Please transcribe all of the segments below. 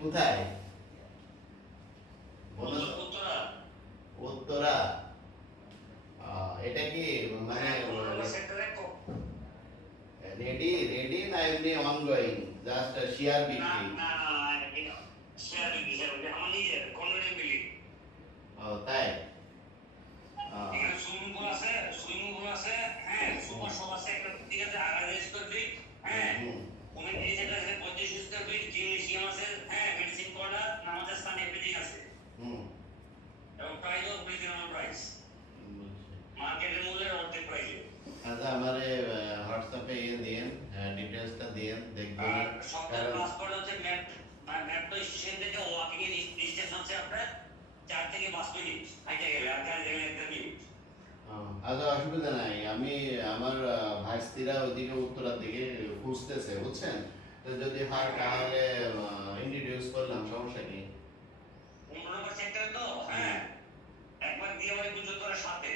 কোথায়? উত্তরা। উত্তরা। এটা কি মানে রেডি না এমনি অনগোয়িং, জাস্ট শেয়ার বিক্রি? শেয়ার বিক্রি, আমার নিজের কনভেন্ট বিল্ডিং। ও তাই। এখানে সুইমিং পুল আছে, হ্যাঁ, সুপার শপ আছে, একটা ঠিক আছে, 8,000 স্কয়ার ফিট, হ্যাঁ, ওমেন এরিয়া আছে 35 স্কয়ার ফিট, জিমনেসিয়াম আছে, হ্যাঁ, মেডিসিন কর্নার, নামাজের স্থান, এভরিথিং আছে। এবং প্রাইসও রিজনেবল প্রাইস, মার্কেটের মূল্যের অর্ধেক প্রাইসে। আচ্ছা, আমারে হোয়াটসঅ্যাপে দিয়েন, ডিটেইলসটা দিয়েন, দেখব। আর সবচেয়ে প্লাস পয়েন্ট হচ্ছে মেট্রো স্টেশন থেকে ওয়াকিং এর ডিসটেন্স হচ্ছে আপনার 4 থেকে 5 মিনিট হাইটে গেলে, আর গাড়ি গেলে 1 মিনিট। আচ্ছা, অসুবিধা নাই। আমি আমার ভাইস্তিরা ওইদিকে উত্তরার দিকে খুঁজতেছে, বুঝছেন? তো যদি হয় তাহলে ইন্ট্রোডিউস করলাম, সমস্যা কি? 15 নম্বর সেক্টর তো, হ্যাঁ, একবার দিয়ে বাড়ি দুজোতলার সাথে,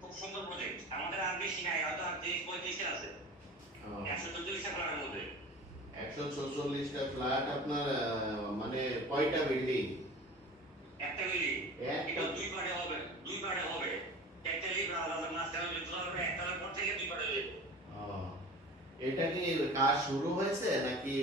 খুব সুন্দর প্রজেক্ট। আমাদের আর বেশি নাই, হয়তো আর 30-35 আছে, 144টা ফ্ল্যাটের মধ্যে। 144টা ফ্ল্যাট আপনার, মানে কয়টা বিল্ডিং? একটা বিল্ডিং, এটা দুই পার্টে হবে, একটা লিফট আলাদা, মাঝখানে লিফট হবে, একতলার পর থেকে দুই পার্টে লিফট। এটা কি কাজ শুরু হয়েছে নাকি